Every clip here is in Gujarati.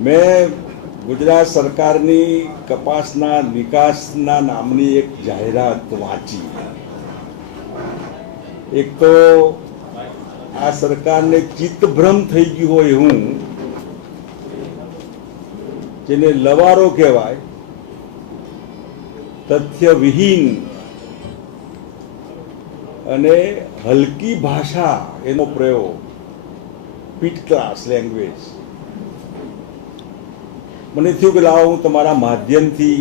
मैं गुजरात सरकारनी कपासना निकासना नामनी एक जाહેરાત वाँची। एक तो आ सरकारने चित्तभ्रम थई गयुं होय एवुं जेने लवारो कहेवाय, तथ्यविहीन अने हलकी भाषा एनो प्रयोग, पीट क्लास लैंग्वेज। मने थयुं के लाવો હું તમારા માધ્યમથી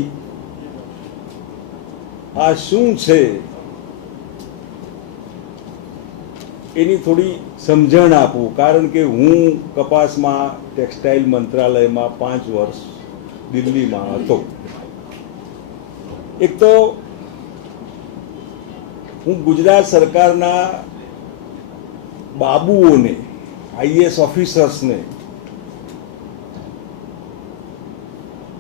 આ શું છે એની થોડી સમજણ આપું, કારણ કે હું કપાસમાં ટેક્સટાઇલ મંત્રાલયમાં 5 વર્ષ દિલ્હીમાં હતો। એક તો હું ગુજરાત સરકારના બાબુઓને, આઈએએસ ઓફિસર્સને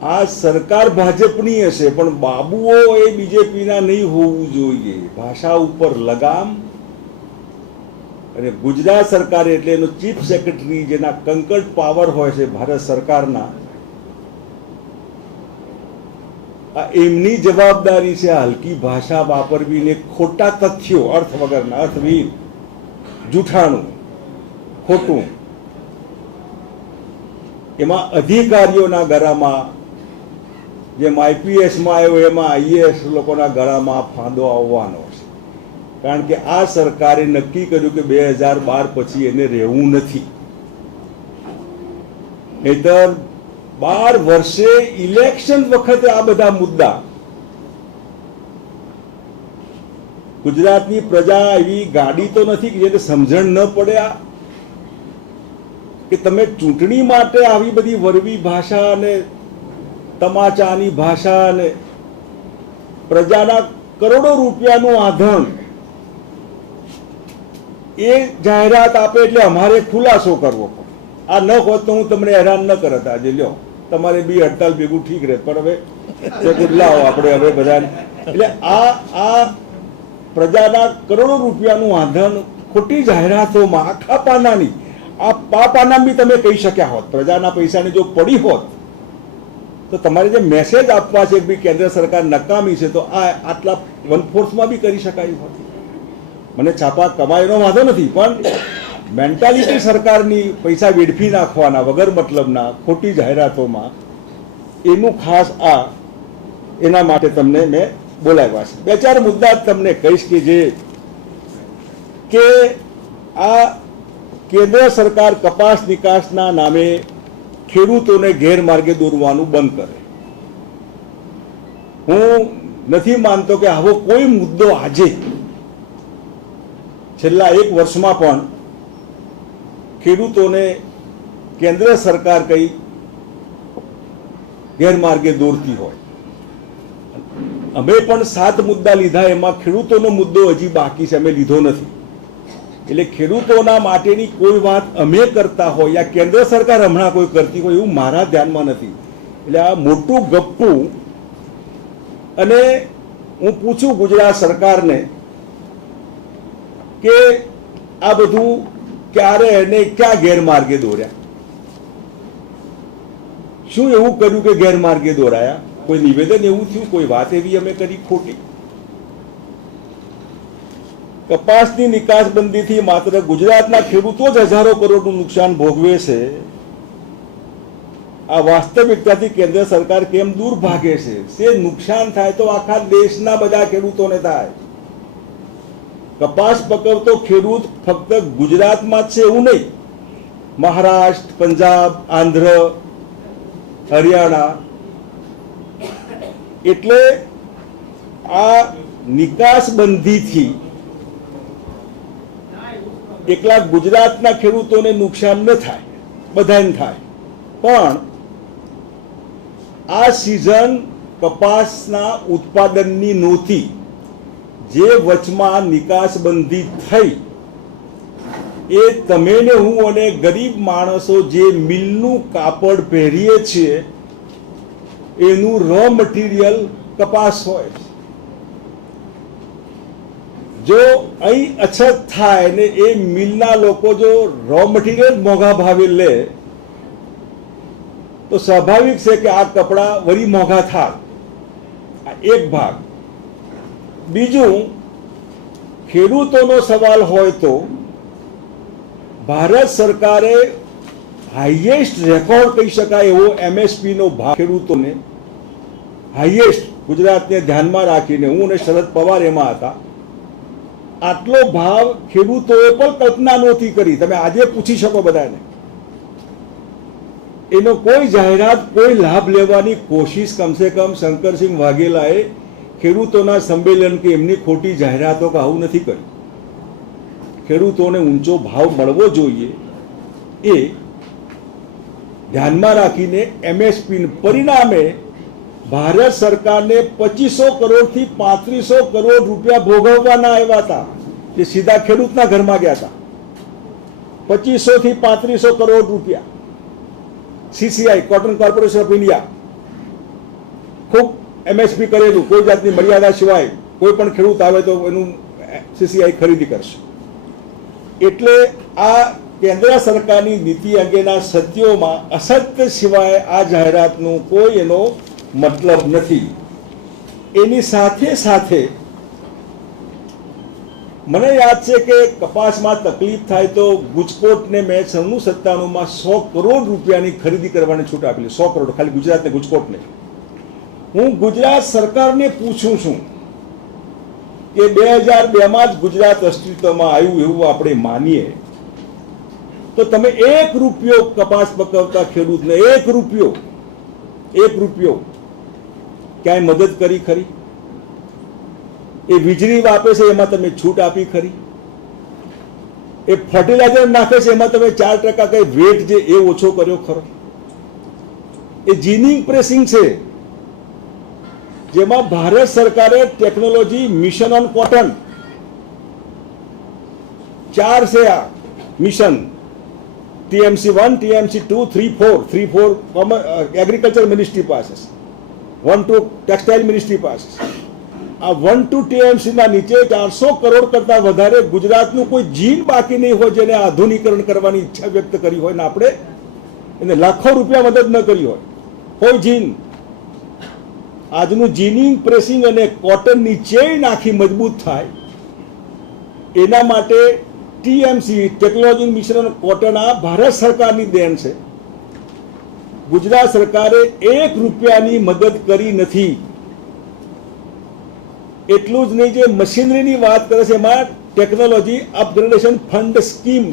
आ सरकार भाजपनी हशे पण बाबुओ ए बीजेपीना नहीं होवुं जोईए। भाषा उपर लगाम अने गुजरात सरकार एटले एनो चीफ सेक्रेटरी जेना कंकड़ पावर होय छे भारत सरकारना, आ एमनी जवाबदारी छे हलकी भाषा वापरवी ने खोटा तथ्यों, अर्थ वगरना, अर्थहीन, जूठाणुं, खोटुं एमां अधिकारीओना गळामां जेम आईपीएस में आयो एमां आईएएस लोकोना गळामां फांदो आववानो छे। कारण के आ सरकारे नक्की कर्युं के 2012 पछी एने रहेवुं नथी। नहीतर 12 वर्षे इलेक्शन वखते आ बधा मुद्दा गुजरातनी प्रजा एवी गाड़ी तो नथी के जेने समजण न पड़े कि तमे चूंटणी माटे आवी बधी वरवी भाषा अने तमाचानी भाषा ने प्रजाना करोड़ों रूपियानुं आधण ए जाहेरात आपे एटले अमारे खुलासो करवो पड़े। आ न होत तो हूँ तमने हैरान न करत। आजे ल्यो तमारे बी हड़ताल भेगुं ठीक रहे, पण हवे तो लावो आपणे हवे बधाने एटले आ प्रजाना करोड़ों रूपियानुं आधण खोटी जाहेरातोमां आखा पानानी आ पाना बी तमे कही शक्या होत। प्रजाना पैसानी जो पड़ी होत तो तमारे जो मेसेज आपवा छे कि केंद्र सरकार नकामी है तो आटला 1/4 में भी करी शकाय होती। मने छापा कमाईनो वांधो नथी, पण मेंटालिटी सरकारनी पैसा वेडफी नाखवाना वगर मतलबना खोटी जाहेरातोमां एनुं खास आ एना माटे तमने मैं बोलाव्या छे। 2-4 मुद्दा तमने कहीश के जे के आ केंद्र सरकार कपास निकासना नामे खेडूतोने गैरमार्गे दौरवानुं बंद करे। हूँ नहीं मानतो कि आवो कोई मुद्दो आजे छेल्ला 1 वर्षमां पण खेडूतोने केंद्र सरकार कई गैरमार्गे दौरती होय। अमे पण 7 मुद्दा लीधा, एमां खेडूतोनो मुद्दो हजी बाकी छे, अमे लीधो नथी। એટલે ખેડૂતોના માટેની કોઈ વાત અમે કરતા હોય યા કેન્દ્ર સરકાર હમણાં કોઈ કરતી હોય એવું મારા ધ્યાનમાં નથી। એટલે આ મોટું ગપ્પું। અને હું પૂછું ગુજરાત સરકારને કે આ બધું ક્યારે અને ક્યાં ગેરમાર્ગે દોર્યા? શું એવું કર્યું કે ગેરમાર્ગે દોરાયા? કોઈ નિવેદન એવું થયું, કોઈ વાત એવી અમે કરી ખોટી? कपासनी निकासबंदी थी मात्र गुजरातना खेडूतो ज हजारों करोड़नुं नुकसान भोगवे छे। आ वास्तविकताथी केंद्र सरकार केम दूर भागे छे? से नुकसान थाय तो आखा देशना बधा खेडूतोने थाय। कपास पकवतो खेडूत फक्त गुजरातमां ज छे एवुं नहीं, महाराष्ट्र, पंजाब, आंध्र, हरियाणा। एटले आ निकासबंधीथी एकला गुजरातना खेडूतोने नुकसान न थाय, बधाने थाय। पण आ सीजन कपासना उत्पादननी नहोती, जे वचमां निकासबंधी थई ए तमे ने हूँ अने गरीब माणसो जे मिलनुं कापड़ पहेरीए छीए एनुं रॉ मटीरियल कपास होय। जो अहीं अछत थाय ने ए मिलना लोको जो रॉ मटीरियल मोघा भावे ले તો સ્વાભાવિક છે કે આ કપડાં વળી મોંઘા થાય. આ એક ભાગ. બીજું, ખેડૂતોનો સવાલ હોય તો ભારત સરકારે હાઈએસ્ટ રેકોર્ડ કહી શકાય એવો MSP નો ભાવ ખેડૂતોને હાઈએસ્ટ, ગુજરાતને ધ્યાનમાં રાખીને, હું અને શરદ પવાર એમાં હતા, આટલો ભાવ ખેડૂતોએ પણ કલ્પના નહોતી કરી. તમે આજે પૂછી શકો બધાને. એનો કોઈ જાહેરાત, કોઈ લાભ લેવાની કોશિશ કમસે કમ શંકરસિંહ વાઘેલાએ ખેડૂતોના સંમેલન કે એમની ખોટી જાહેરાતો કે આવું નથી કર્યું. ખેડૂતોને ઊંચો ભાવ મળવો જોઈએ એ ધ્યાનમાં રાખીને MSP પરિણામે ભારત સરકારને 2500 કરોડથી 3500 કરોડ રૂપિયા ભોગવવાના આવ્યા હતા, જે સીધા ખેડૂતના ઘરમાં ગયા હતા. 2500 થી 3500 કરોડ રૂપિયા. CCI, cotton corporation of India, ખૂબ MSP કરેલું, કોઈ જાતની મર્યાદા સિવાય કોઈ પણ ખેડૂત આવે તો એનું CCI ખરીદી કરશે. એટલે આ કેન્દ્ર સરકારની નીતિ અંગેના સત્યોમાં અસત્ય સિવાય આ જાહેરાતનું કોઈ એનો મતલબ નથી. એની સાથે સાથે મને યાદ છે કે કપાસમાં તકલીફ થાય તો ગુજકોટને મેં 97-માં 100 કરોડ રૂપિયાની ખરીદી કરવાની છૂટ આપેલી. 100 કરોડ ખાલી ગુજરાતને, ગુજકોટને. હું ગુજરાત સરકારને પૂછું છું કે 2002માં જ ગુજરાત અસ્તિત્વમાં આવ્યું એવું આપણે માનીએ તો તમે 1 રૂપિયો કપાસ પકવતા ખેડૂતને 1 રૂપિયો ક્યાંય મદદ કરી ખરી? એ વીજળી વાપરે છે એમાં તમે છૂટ આપી ખરી? એ ફર્ટિલાઇઝર નાખે છે એમાં તમે 4% કઈ વેટ જે એ ઓછો કર્યો ખરો? એ જીનિંગ પ્રેસિંગ છે જેમાં ભારત સરકારે ટેકનોલોજી મિશન ઓન કોટન 4 છે. આ mission TMC 1, TMC 2, 3, 4 agriculture ministry પાસે, 1 to ટેક્સટાઇલ મિનિસ્ટ્રી પાસે. આ 1 to TMC ના નીચે 400 કરોડ કરતા વધારે ગુજરાતનું કોઈ જીન બાકી નહીં હોય જેને આધુનિકરણ કરવાની ઈચ્છા વ્યક્ત કરી હોય ને આપણે એને લાખો રૂપિયા મદદ ન કરી હોય. કોઈ જીન આજનું જીનિંગ પ્રેસિંગ અને કોટનની ચેઇન આખી મજબૂત થાય એના માટે TMC, ટેકનોલોજી મિશન કોટન, આ ભારત સરકારની દેન છે. ગુજરાત સરકારે 1 રૂપિયાની મદદ કરી નથી. એટલું જ નહીં, જે મશીનરીની વાત કરે છે એમાં ટેકનોલોજી અપગ્રેડેશન ફંડ સ્કીમ,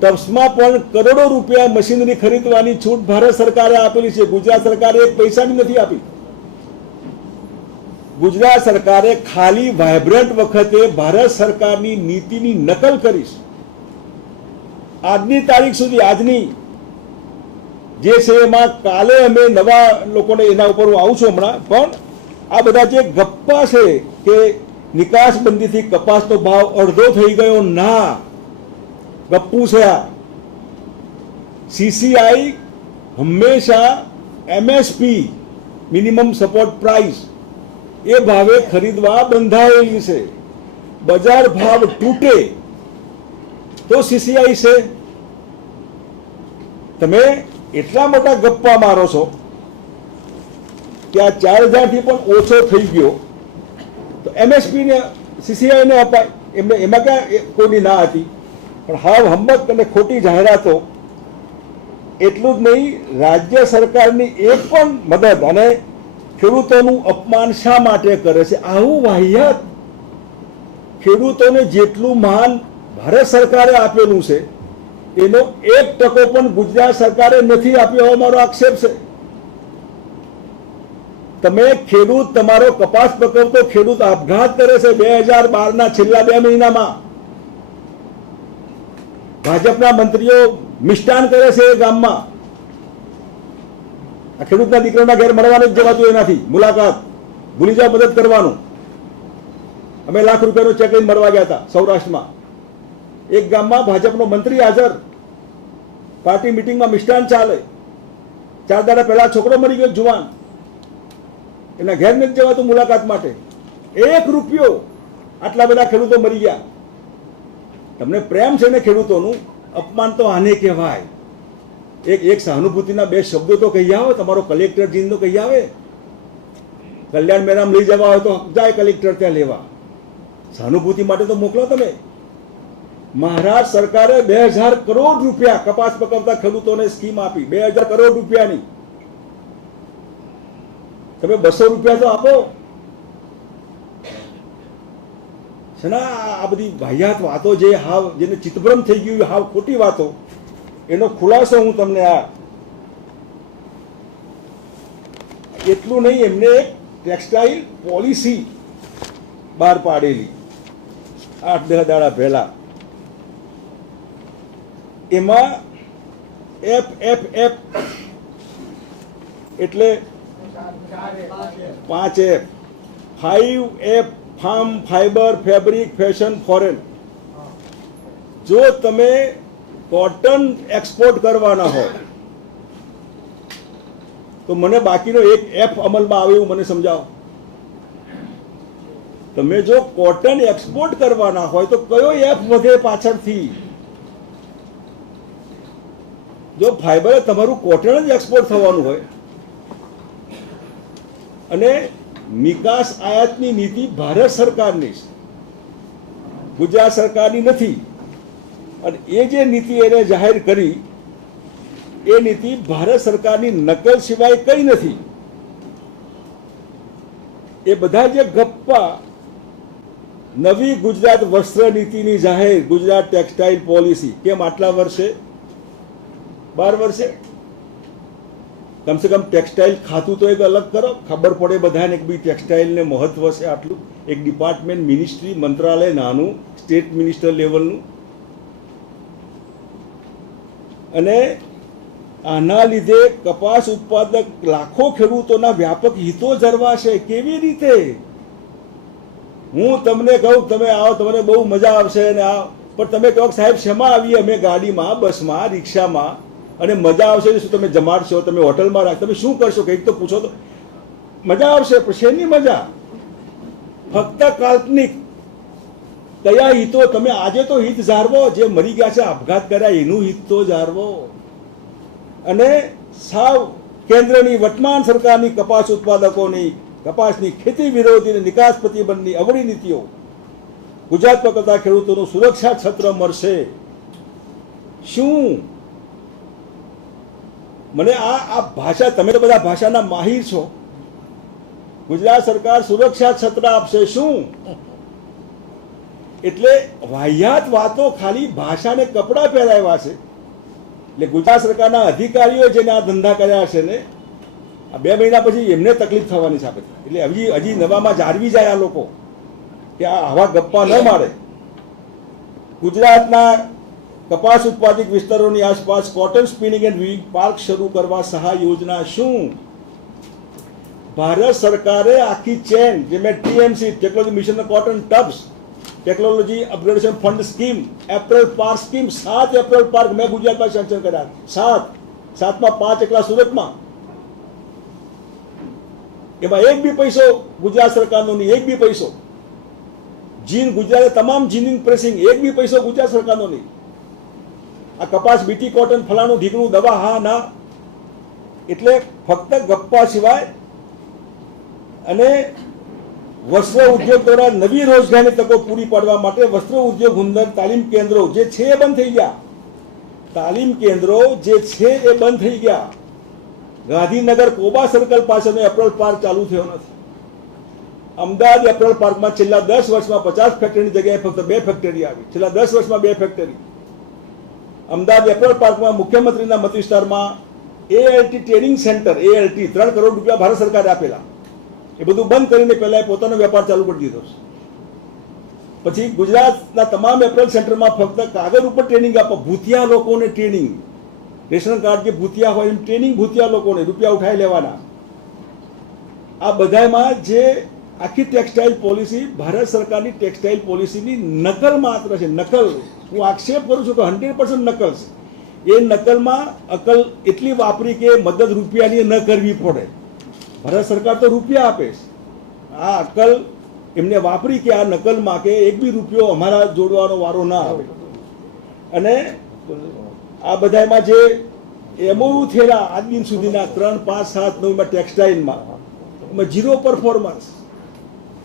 ટપ્સમાં પણ કરોડો રૂપિયા મશીનરી ખરીદવાની છૂટ ભારત સરકારે આપેલી છે. ગુજરાત સરકારે 1 પૈસાની નથી આપી. ગુજરાત સરકારે ખાલી વાઇબ્રન્ટ વખતે ભારત સરકારની નીતિની નકલ કરીશ. આજની તારીખ સુધી, આજની જે છે એમાં કાલે અમે નવા લોકોને એના ઉપર હું આવું છું હમણાં, પણ આ બધા જે ગપ્પા છે કે નિકાસબંધીથી કપાસનો ભાવ અડધો થઈ ગયો, ના, ગપ્પુ છે આ. CCI હંમેશા MSP, મિનિમમ સપોર્ટ પ્રાઇસ, એ ભાવે ખરીદવા બંધાયેલી છે. બજાર ભાવ તૂટે તો CCI છે. તમે એટલા મોટા ગપ્પા મારો છો કે આ 4000 થી પણ ઓછો થઈ ગયો તો MSP ને CCI ને અપાય, એમને એમાં ક્યાં કોઈની ના હતી. પણ હાવ હંબક અને ખોટી જાહેરાતો. એટલું જ નહીં, રાજ્ય સરકારની એક પણ મદદ અને ખેડૂતોનું અપમાન શા માટે કરે છે? આવું વાહિયાત. ખેડૂતોને જેટલું માન ભારત સરકારે આપેલું છે એનો 1% પણ ગુજરાત સરકારે નથી આપ્યો હોવાનો મારો આક્ષેપ છે. તમે ખેડૂત, તમારો કપાસ પકવતો ખેડૂત આપઘાત કરે છે. 2012ના છેલ્લા 2 મહિનામાં ભાજપના મંત્રીઓ મિષ્ટાન કરે છે એ ગામમાં. આ ખેડૂતના દીકરાના ઘેર મળવાનું જ જવાતું એનાથી. મુલાકાત ભૂલી જાઓ, મદદ કરવાનું. અમે લાખ રૂપિયાનો ચેક લઈને મળવા ગયા હતા સૌરાષ્ટ્રમાં. એક ગામમાં ભાજપનો મંત્રી હાજર, પાર્ટી મિટિંગમાં મિષ્ટાન ચાલે. 4 દાડા પહેલા છોકરો મરી ગયો, જુવાન. એના ઘેર નથી જવાતું મુલાકાત માટે. 1 રૂપિયો, આટલા બધા ખેડૂતો મરી ગયા. તમને પ્રેમ છે ને ખેડૂતોનું? અપમાન તો આને કહેવાય. એક સહાનુભૂતિના બે શબ્દો તો કહી આવો. તમારો કલેક્ટર જીનો કહી આવે. કલ્યાણ મેરામ લઈ જવા હોય તો જાય કલેક્ટર ત્યાં લેવા. સહાનુભૂતિ માટે તો મોકલો તમે. મહારાષ્ટ્ર સરકારે 2000 કરોડ રૂપિયા કપાસ પકવતા ખેડૂતોને સ્કીમ આપી. 2000 કરોડ રૂપિયાની. તમે 200 રૂપિયા તો આપો. આ બધી વાહિયાત વાતો જે હાવ જેને ચિત્તભ્રમ થઈ ગયું, હાવ ખોટી વાતો, એનો ખુલાસો હું તમને એટલું નહીં, એમને એક ટેક્સટાઇલ પોલિસી બહાર પાડેલી 8-10 દાડા પહેલા. એમાં એફ એટલે 5 F farm, fibre, fabric, fashion, foreign. જો તમે કોટન એક્સપોર્ટ કરવાના હોય તો મને બાકીનો એક એફ અમલમાં આવે એવું મને સમજાવો. તમે જો કોટન એક્સપોર્ટ કરવાના હોય તો કયો એફ વધે પાછળથી? જો ફાઈબર તમારું કોટન જ એક્સપોર્ટ થવાનું હોય અને નિકાસ આયાતની નીતિ ભારત સરકારની છે, ગુજરાત સરકારની નથી. અને એ જે નીતિ એને જાહેર કરી એ નીતિ ભારત સરકારની નકલ સિવાય કઈ નથી. એ બધા જે ગપ્પા નવી ગુજરાત વસ્ત્ર નીતિની જાહેર, ગુજરાત ટેક્સટાઇલ પોલિસી, કેમ આટલા વર્ષે 12 વર્ષે કમસે કમ ટેક્સટાઇલ ખાતું તો એક અલગ કરો, ખબર પડે બધાને કે ભાઈ ટેક્સટાઇલને મહત્વ છે આટલું. એક ડિપાર્ટમેન્ટ, મિનિસ્ટ્રી, મંત્રાલય નાનું, સ્ટેટ મિનિસ્ટર લેવલનું. અને આના લીધે કપાસ ઉત્પાદક લાખો ખેડૂતોના વ્યાપક હિતો જળવાશે. કેવી રીતે? હું તમને કહું તમે આવો, તમને બહુ મજા આવશે અને આ, પણ તમે કહો સાહેબ શેમાં આવીએ? અમે ગાડીમાં, બસમાં, રિક્ષામાં, અને મજા આવશે શું? તમે જમાડશો, તમે હોટલમાં રાખ, તમે શું કરશો? કંઈક તો પૂછો તો. મજા આવશે પણ શેની મજા? ફક્ત કાલ્પનિક. કયા હિતો? તમે આજે તો હિત જાળવો, જે મરી ગયા છે, આપઘાત કર્યા એનું હિત તો જાળવો. અને સાવ કેન્દ્રની વર્તમાન સરકારની કપાસ ઉત્પાદકોની, કપાસની ખેતી વિરોધી નિકાસ પ્રતિબંધની અવળી નીતિઓ ગુજરાત પકડતા ખેડૂતોનું સુરક્ષા છત્ર મળશે. શું મને આ ભાષા, તમે તો બધા ભાષાના માહિર છો. ગુજરાત સરકાર સુરક્ષા છત્ર આપશે શું? એટલે વાહિયાત વાતો, ખાલી ભાષાને કપડા પહેરાવ્યા છે. એટલે ગુજરાત સરકારના અધિકારીઓ જેને આ ધંધા કર્યા છે ને, આ 2 મહિના પછી એમને તકલીફ થવાની છે. એટલે હજી નવામાં જાળવી જાય આ લોકો કે આવા ગપ્પા ન મારે. ગુજરાતના કપાસ ઉત્પાદક વિસ્તારોની આસપાસ કોટન સ્પિનિંગ એન્ડ વીવિંગ પાર્ક શરૂ કરવા સહાય યોજના શું? ભારત સરકારે આખી ચેન, જેમાં ટીએમસી, ટેકનોલોજી મિશન કોટન ટબ્સ, technology upgradation fund scheme, apparel park scheme, 7 apparel park મેં ગુજરાતમાં સેન્કશન કર્યા. 7માં 5 એકલા સુરતમાં. એમાં એક બી પૈસો ગુજરાત સરકારનો નહીં, એક બી પૈસો. જીન ગુજરાતે તમામ જીનિંગ પ્રેસિંગ, એક બી પૈસો ગુજરાત સરકારનો નહીં. આ કપાસ, બીટી કોટન, ફલાણું ઢીકણું, દવા, હા ના. એટલે ફક્ત ગપ્પા સિવાય. અને વસ્ત્ર ઉદ્યોગ દ્વારા નવી રોજગારની તકો પૂરી પાડવા માટે વસ્ત્ર ઉદ્યોગ હુન્નર તાલીમ કેન્દ્રો જે છે એ બંધ થઈ ગયા. તાલીમ કેન્દ્રો જે છે એ બંધ થઈ ગયા. ગાંધીનગર કોબા સર્કલ પાસેનો એપ્રલ પાર્ક ચાલુ થયો નથી. અમદાવાદ એપ્રલ પાર્કમાં છેલ્લા 10 વર્ષમાં 50 ફેક્ટરીની જગ્યાએ ફક્ત 2 ફેક્ટરી આવી. છેલ્લા 10 વર્ષમાં 2 ફેક્ટરી. અમદાવાદ એપ્રલ પાર્કમાં મુખ્યમંત્રીના મત વિસ્તારમાં ALT training centre, ALT 3 crore રૂપિયા ભારત સરકારે આપેલા. એ બધું બંધ કરીને પહેલા પોતાનો વેપાર ચાલુ કરી દીધો. પછી ગુજરાતના તમામ એપ્રલ સેન્ટરમાં ફક્ત કાગળ ઉપર ટ્રેનિંગ આપો. ભૂતિયા લોકોને ટ્રેનિંગ, રેશન કાર્ડ જે ભૂતિયા હોય એમ ટ્રેનિંગ ભૂતિયા લોકોને રૂપિયા ઉઠાઈ લેવાના. આ બધામાં જે આખી ટેક્સટાઇલ પોલિસી ભારત સરકારની ટેક્સટાઇલ પોલિસીની નકલ માત્ર છે. નકલ, હું આક્ષેપ કરું છું કે 100% નકલ છે. એ નકલમાં અકલ એટલી વાપરી કે મદદ રૂપિયાની ન કરવી પડે. ભારત સરકાર તો રૂપિયા આપે છે. આ અકલ એમને વાપરી કે આ નકલમાં કે એક બી રૂપિયો અમારા જોડવાનો વારો ના આવે. અને આ બધામાં જે એમઓયુ થયેલા આજ દિન સુધીના 3, 5, 7, 9 ટેક્સટાઇલમાં એમાં 0 પરફોર્મન્સ.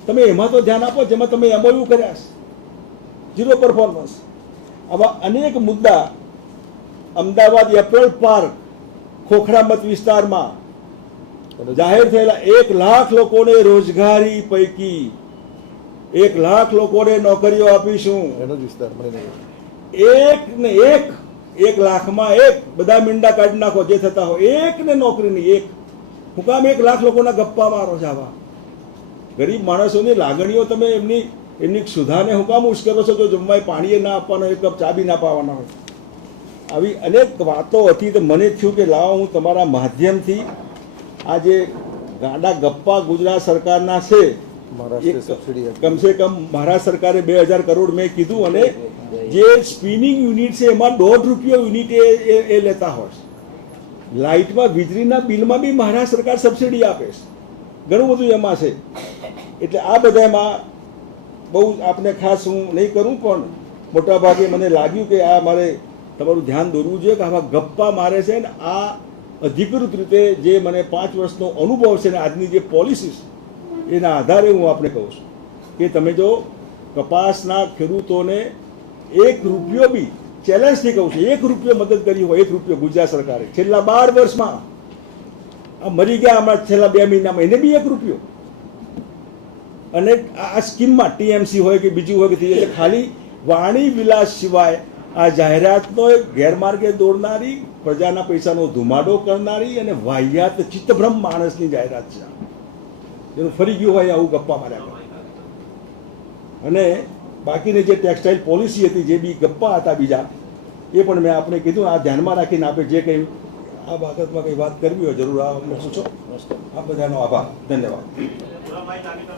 તમે એમાં તો ધ્યાન આપો જેમાં તમે એમઓયુ કર્યા છે, 0 પરફોર્મન્સ. આવા અનેક મુદ્દા અમદાવાદ એપલ પાર્ક ખોખરા મત વિસ્તારમાં જાહેર થયેલા 1 લાખ લોકોને રોજગારી પૈકી 1 લાખ લોકોને નોકરીઓ આપીશું. એનો જ વિસ્તાર મને એક ને એક 1 લાખમાં 1 બધા મીંડા કાઢી નાખો જે થતા હોય, એક ને નોકરી નહીં. એક હું કામ 1 લાખ લોકોના ગપ્પા મારો છો? આવા ગરીબ માણસોની લાગણીઓ તમે એમની સુધાને હું કામ ઉશ્કેરો છો? જો જમવાય પાણીએ ના આપવાનો, 1 કપ ચા બી ના પાવાના હોય. આવી અનેક વાતો હતી. તો મને થયું કે લાવો હું તમારા માધ્યમથી આ જે ગાડા ગપ્પા ગુજરાત સરકારના છે, કમસે કમ મહારાષ્ટ્ર સરકારે 2000 કરોડ મેં કીધું, અને જે સ્પિનિંગ યુનિટ છે એમાં $1.5 યુનિટ એ લેતા હોય. લાઇટમાં વીજળીના બિલમાં બી મહારાષ્ટ્ર સરકાર સબસિડી આપે છે. ઘણું બધું એમાં છે. એટલે આ બધામાં બહુ આપને ખાસ હું નહીં કરું, પણ મોટાભાગે મને લાગ્યું કે આ મારે તમારું ધ્યાન દોરવું જોઈએ કે આવા ગપ્પા મારે છે ને આ અધિકૃત રીતે જે મને 5 વર્ષનો અનુભવ છે ને આજની જે પોલિસીસ એના આધારે હું આપને કહું છું કે તમે જો કપાસના ખેડૂતોને ₹1 બી ચેલેન્જથી કહું છું, ₹1 મદદ કરી હોય, ₹1 ગુજરાત સરકારે છેલ્લા 12 વર્ષમાં, આ મરી ગયા હમણાં છેલ્લા 2 મહિનામાં, એને બી ₹1. અને આ સ્કીમમાં ટીએમસી હોય કે બીજું હોય કે એટલે ખાલી વાણી વિલાસ સિવાય આ જાહેરાતનો એક ગેરમાર્ગે દોરનારી, પ્રજાના પૈસાનો ધુમાડો કરનારી અને વાહિયાત ચિત્તભ્રમ માણસની જાહેરાત છે. એનું ફરી ગયું હોય આવું ગપ્પા માર્યા કરે. અને બાકીની જે ટેક્સટાઇલ પોલિસી હતી, જે બી ગપ્પા હતા બીજા, એ પણ મેં આપણે કીધું આ ધ્યાનમાં રાખીને આપણે જે કંઈ આ બાબતમાં કંઈ વાત કરવી હોય જરૂર આ અમને પૂછો. આ બધાનો આભાર, ધન્યવાદ.